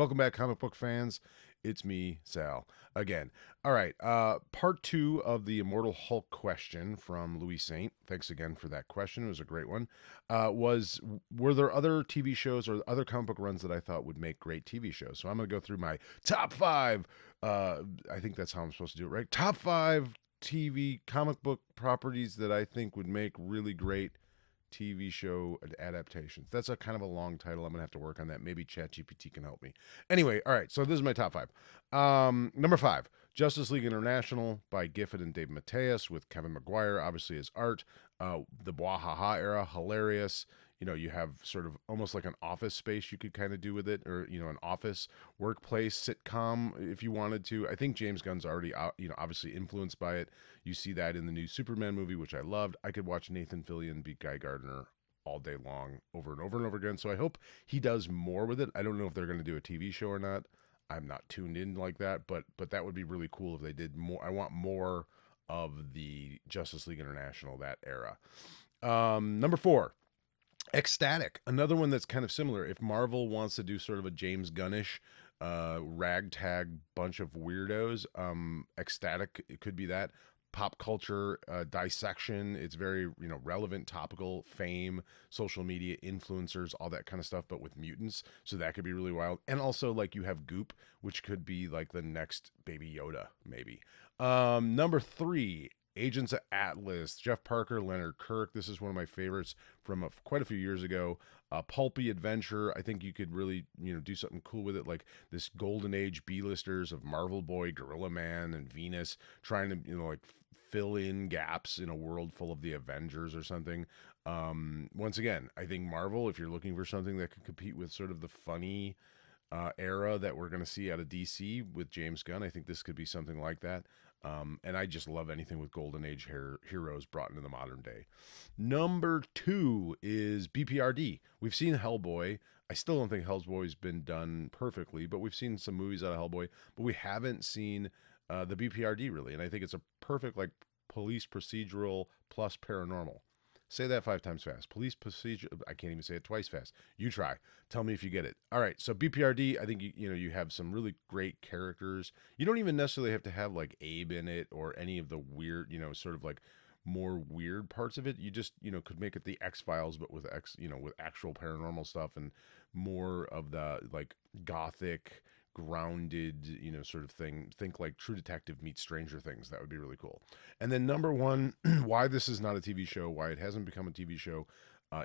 Welcome back, comic book fans. It's me, Sal, again. All right, part 2 of the Immortal Hulk question from Louis Saint. Thanks again for that question. It was a great one. Were there other TV shows or other comic book runs that I thought would make great TV shows? So I'm going to go through my top 5. I think that's how I'm supposed to do it, right? Top 5 TV comic book properties that I think would make really great TV show adaptations. That's a kind of a long title. I'm gonna have to work on that. Maybe ChatGPT can help me. Anyway, all right. So this is my top 5. Number 5, Justice League International by Giffen and DeMatteis with Kevin Maguire, obviously as art. The Bwahaha era, hilarious. You know, you have sort of almost like an Office Space you could kind of do with it, or an office workplace sitcom if you wanted to. I think James Gunn's already obviously influenced by it. You see that in the new Superman movie, which I loved. I could watch Nathan Fillion beat Guy Gardner all day long, over and over and over again. So I hope he does more with it. I don't know if they're going to do a TV show or not. I'm not tuned in like that, but that would be really cool if they did more. I want more of the Justice League International, that era. Number 4, X-Statix, another one that's kind of similar. If Marvel wants to do sort of a James Gunnish ragtag bunch of weirdos, X-Statix, it could be that. Pop culture dissection. It's very relevant, topical, fame, social media influencers, all that kind of stuff, but with mutants. So that could be really wild. And also, like, you have Goop, which could be like the next Baby Yoda, maybe. Number 3, Agents of Atlas, Jeff Parker, Leonard Kirk. This is one of my favorites from quite a few years ago. Pulpy adventure. I think you could really, do something cool with it, like this golden age B-listers of Marvel Boy, Gorilla Man, and Venus trying to, like fill in gaps in a world full of the Avengers or something. Once again, I think Marvel, if you're looking for something that could compete with sort of the funny era that we're going to see out of DC with James Gunn, I think this could be something like that. And I just love anything with Golden Age heroes brought into the modern day. Number 2 is B.P.R.D. We've seen Hellboy. I still don't think Hellboy's been done perfectly, but we've seen some movies out of Hellboy, but we haven't seen the B.P.R.D. really. And I think it's a perfect, like, police procedural plus paranormal. Say that 5 times fast. Police procedure. I can't even say it twice fast. You try. Tell me if you get it. All right. So B.P.R.D. I think you have some really great characters. You don't even necessarily have to have like Abe in it or any of the weird, sort of like more weird parts of it. You just could make it the X-Files, but with with actual paranormal stuff and more of the like gothic, grounded, sort of thing. Think like True Detective meets Stranger Things. That would be really cool. And then number 1, why this is not a TV show, why it hasn't become a TV show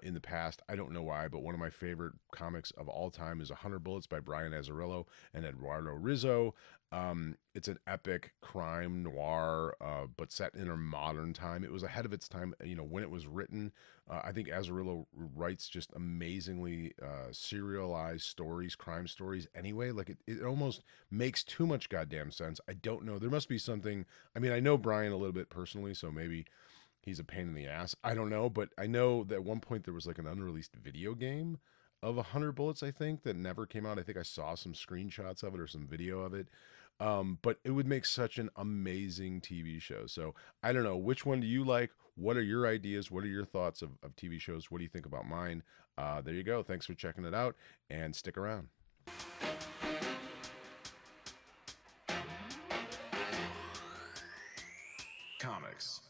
in the past, I don't know why, but one of my favorite comics of all time is 100 Bullets by Brian Azzarello and Eduardo Risso. It's an epic crime noir, but set in a modern time. It was ahead of its time, when it was written. I think Azzarello writes just amazingly serialized stories, crime stories anyway. Like it almost makes too much goddamn sense. I don't know. There must be something. I mean, I know Brian a little bit personally, so maybe he's a pain in the ass. I don't know, but I know that at one point there was like an unreleased video game of 100 Bullets, I think, that never came out. I think I saw some screenshots of it or some video of it. But it would make such an amazing TV show. So I don't know, which one do you like? What are your ideas? What are your thoughts of TV shows? What do you think about mine? There you go. Thanks for checking it out, and stick around. Comics.